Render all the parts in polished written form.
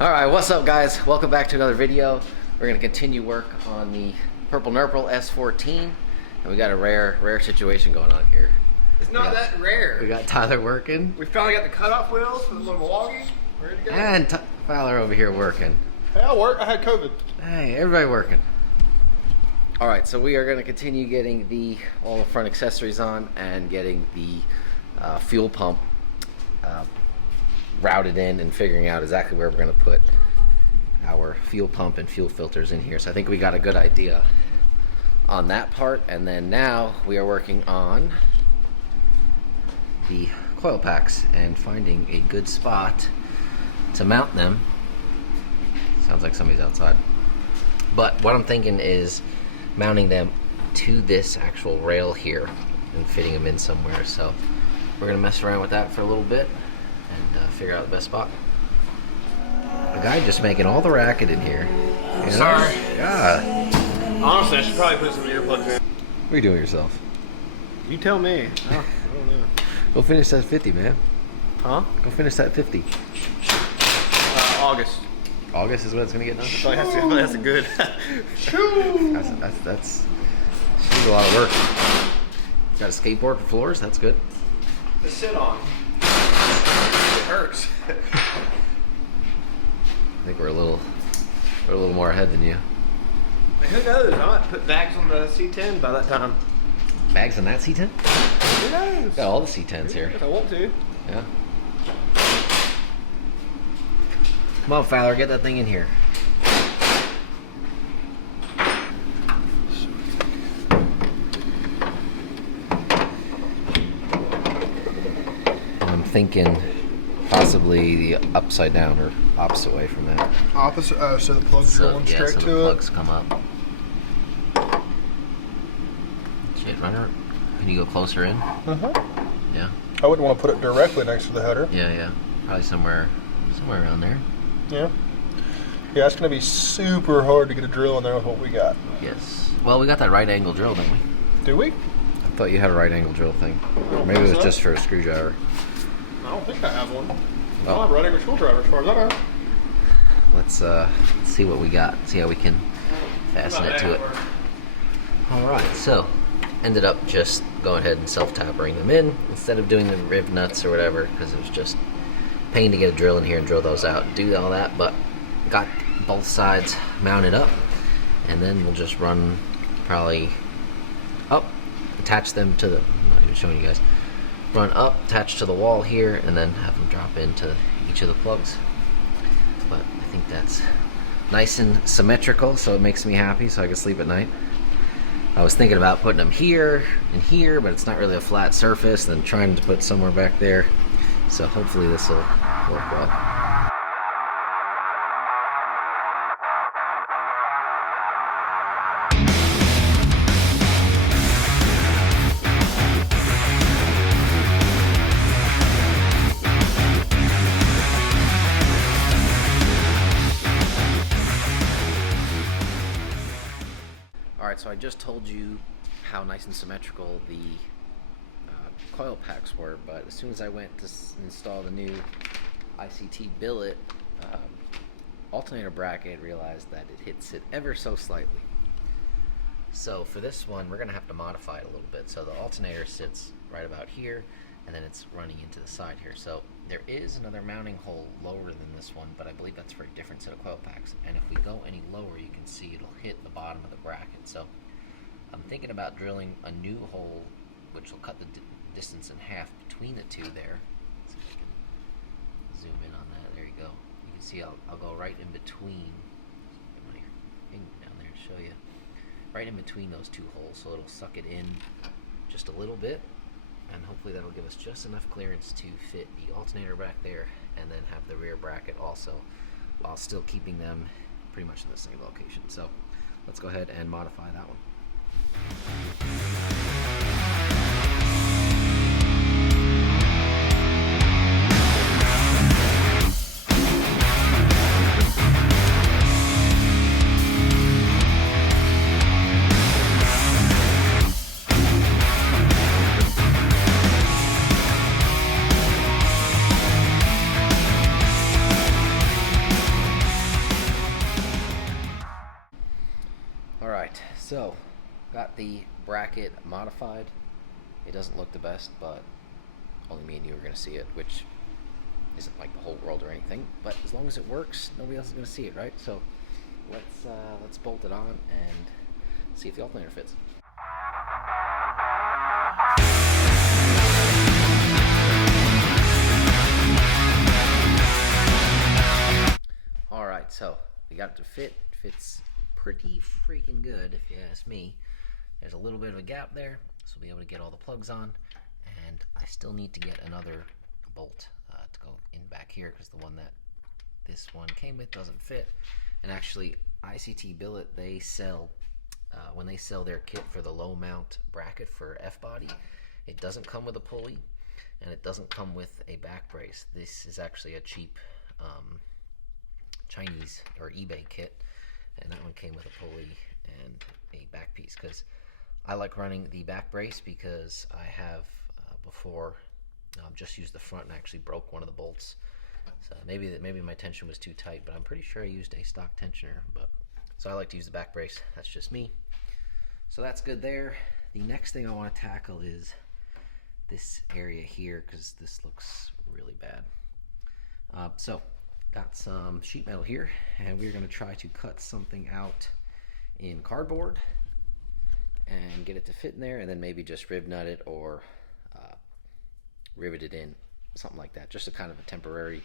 Alright, what's up guys? Welcome back to another video. We're going to continue work on the purple Nurple S14. And we got a rare situation going on here. It's not that rare. We got Tyler working. We finally got the cutoff wheels for the little Milwaukee. Ready to go. And Tyler over here working. Hey, I'll work. I had COVID. Hey, everybody working. Alright, so we are going to continue getting all the front accessories on and getting the fuel pump routed in and figuring out exactly where we're going to put our fuel pump and fuel filters in here. So I think we got a good idea on that part, and then now we are working on the coil packs and finding a good spot to mount them. Sounds like somebody's outside. But what I'm thinking is mounting them to this actual rail here and fitting them in somewhere. So we're gonna mess around with that for a little bit and figure out the best spot. A guy just making all the racket in here. You know? Sorry. Yeah. Honestly, I should probably put some earplugs in. What are you doing yourself? You tell me. Oh, I don't know. Go finish that 50, man. Huh? Go finish that 50. August. August is when it's gonna get done. I feel like that's a good. That's a lot of work. Got a skateboard for floors. That's good. To sit on. It hurts. I think we're a little more ahead than you. Who knows? I might put bags on the C10 by that time. Bags on that C10? Who knows? Got all the C10s here. If I want to. Yeah. Come on, Fowler, get that thing in here. I'm thinking possibly the upside down or opposite way from that. Opposite. So the plugs are going straight so to the it. plugs come up. Shit, runner. Can you go closer in? Yeah. I wouldn't want to put it directly next to the header. Yeah. Probably somewhere around there. Yeah. Yeah, it's going to be super hard to get a drill in there with what we got. Yes. Well, we got that right angle drill, didn't we? Do we? I thought you had a right angle drill thing. Maybe it was just for a screwdriver. I don't think I have one. Oh. I don't have a right angle screwdriver as far as I know. Let's see what we got. See how we can fasten it to it. Alright, so ended up just going ahead and self-tappering them in instead of doing the rib nuts or whatever, because it was just pain to get a drill in here and drill those out, do all that, but got both sides mounted up, and then we'll just run probably up, attach them to the, I'm not even showing you guys, run up, attach to the wall here, and then have them drop into each of the plugs. But I think that's nice and symmetrical, so it makes me happy so I can sleep at night. I was thinking about putting them here and here, but it's not really a flat surface, then trying to put somewhere back there. So hopefully this will work well. Alright, so I just told you how nice and symmetrical the coil packs were, but as soon as I went to install the new ICT billet alternator bracket, realized that it hits it ever so slightly. So for this one, we're going to have to modify it a little bit. So the alternator sits right about here, and then it's running into the side here. So there is another mounting hole lower than this one, but I believe that's for a different set of coil packs. And if we go any lower, you can see it'll hit the bottom of the bracket. So I'm thinking about drilling a new hole, which will cut the distance in half between the two there. Let's see if I can zoom in on that. There you go. You can see I'll go right in between. Get my finger down there to show you. Right in between those two holes, so it'll suck it in just a little bit, and hopefully that'll give us just enough clearance to fit the alternator back there, and then have the rear bracket also, while still keeping them pretty much in the same location. So let's go ahead and modify that one. So, got the bracket modified. It doesn't look the best, but only me and you are going to see it, which isn't like the whole world or anything. But as long as it works, nobody else is going to see it, right? So let's bolt it on and see if the alternator fits. All right, so we got it to fit. Fits pretty freaking good, if you ask me. There's a little bit of a gap there, so we'll be able to get all the plugs on. And I still need to get another bolt to go in back here, because the one that this one came with doesn't fit. And actually, ICT Billet, they sell, when they sell their kit for the low mount bracket for F-body, it doesn't come with a pulley, and it doesn't come with a back brace. This is actually a cheap Chinese or eBay kit, and that one came with a pulley and a back piece, because I like running the back brace because I have before just used the front and actually broke one of the bolts. So maybe my tension was too tight, but I'm pretty sure I used a stock tensioner. But so I like to use the back brace. That's just me. So that's good there. The next thing I want to tackle is this area here, because this looks really bad. So got some sheet metal here, and we're going to try to cut something out in cardboard and get it to fit in there, and then maybe just rib nut it or rivet it in, something like that, just a kind of a temporary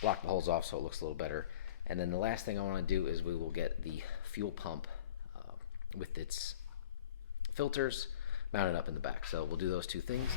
block the holes off so it looks a little better. And then the last thing I want to do is we will get the fuel pump with its filters mounted up in the back. So we'll do those two things.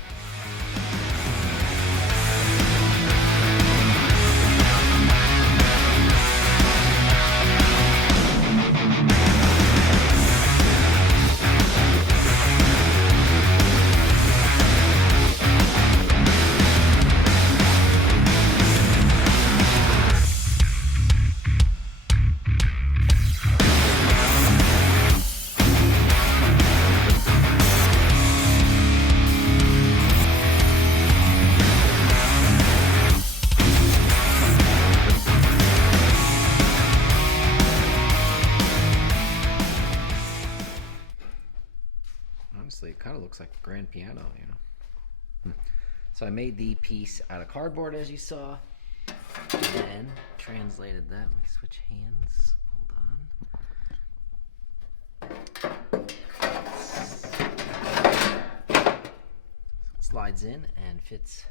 It kind of looks like a grand piano, you know. So I made the piece out of cardboard, as you saw, and then translated that. Let me switch hands. Hold on. It slides in and fits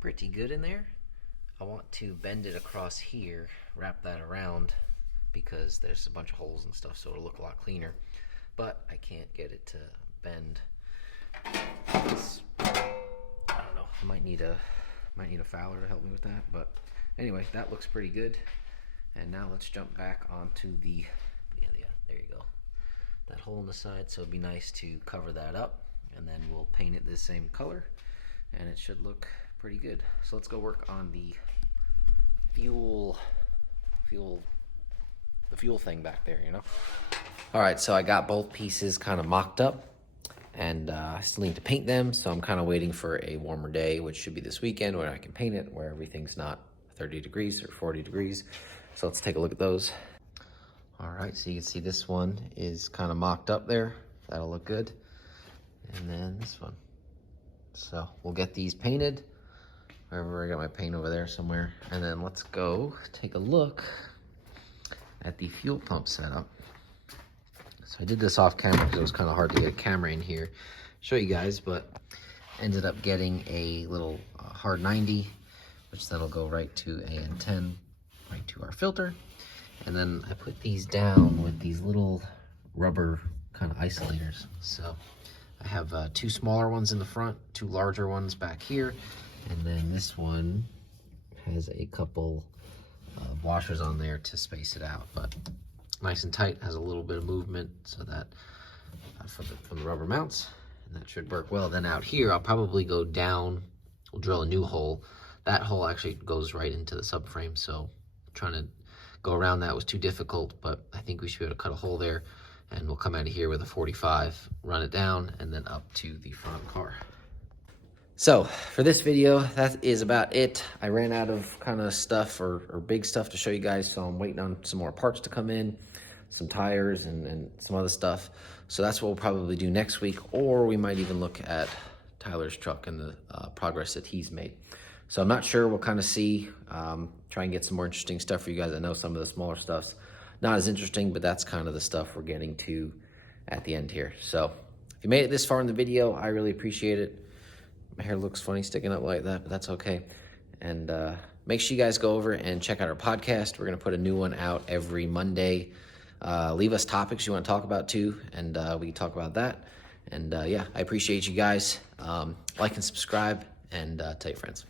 pretty good in there. I want to bend it across here, wrap that around, because there's a bunch of holes and stuff, so it'll look a lot cleaner. But I can't get it to bend. I don't know. I might need a Fowler to help me with that. But anyway, that looks pretty good. And now let's jump back onto the there you go. That hole in the side. So it'd be nice to cover that up, and then we'll paint it this same color, and it should look pretty good. So let's go work on the fuel thing back there, you know. All right, so I got both pieces kind of mocked up, and I still need to paint them, so I'm kind of waiting for a warmer day, which should be this weekend, where I can paint it, where everything's not 30 degrees or 40 degrees. So let's take a look at those. All right, so you can see this one is kind of mocked up there. That'll look good. And then this one. So we'll get these painted, wherever I got my paint over there somewhere. And then let's go take a look at the fuel pump setup. So I did this off camera because it was kind of hard to get a camera in here, show you guys, but ended up getting a little hard 90, which then will go right to AN10, right to our filter. And then I put these down with these little rubber kind of isolators. So I have two smaller ones in the front, two larger ones back here, and then this one has a couple washers on there to space it out, but nice and tight, has a little bit of movement, so that from the rubber mounts, and that should work well. Then out here, I'll probably go down, we'll drill a new hole. That hole actually goes right into the subframe, so trying to go around that was too difficult, but I think we should be able to cut a hole there, and we'll come out of here with a 45, run it down, and then up to the front car. So for this video, that is about it. I ran out of kind of stuff or big stuff to show you guys, so I'm waiting on some more parts to come in. some tires and some other stuff. So that's what we'll probably do next week, or we might even look at Tyler's truck and the progress that he's made. So I'm not sure. We'll kind of see. Try and get some more interesting stuff for you guys. I know some of the smaller stuff's not as interesting, but that's kind of the stuff we're getting to at the end here. So if you made it this far in the video, I really appreciate it. My hair looks funny sticking up like that, but that's okay. And make sure you guys go over and check out our podcast. We're going to put a new one out every Monday. Leave us topics you want to talk about too, and we can talk about that. And yeah, I appreciate you guys. Like and subscribe, and tell your friends.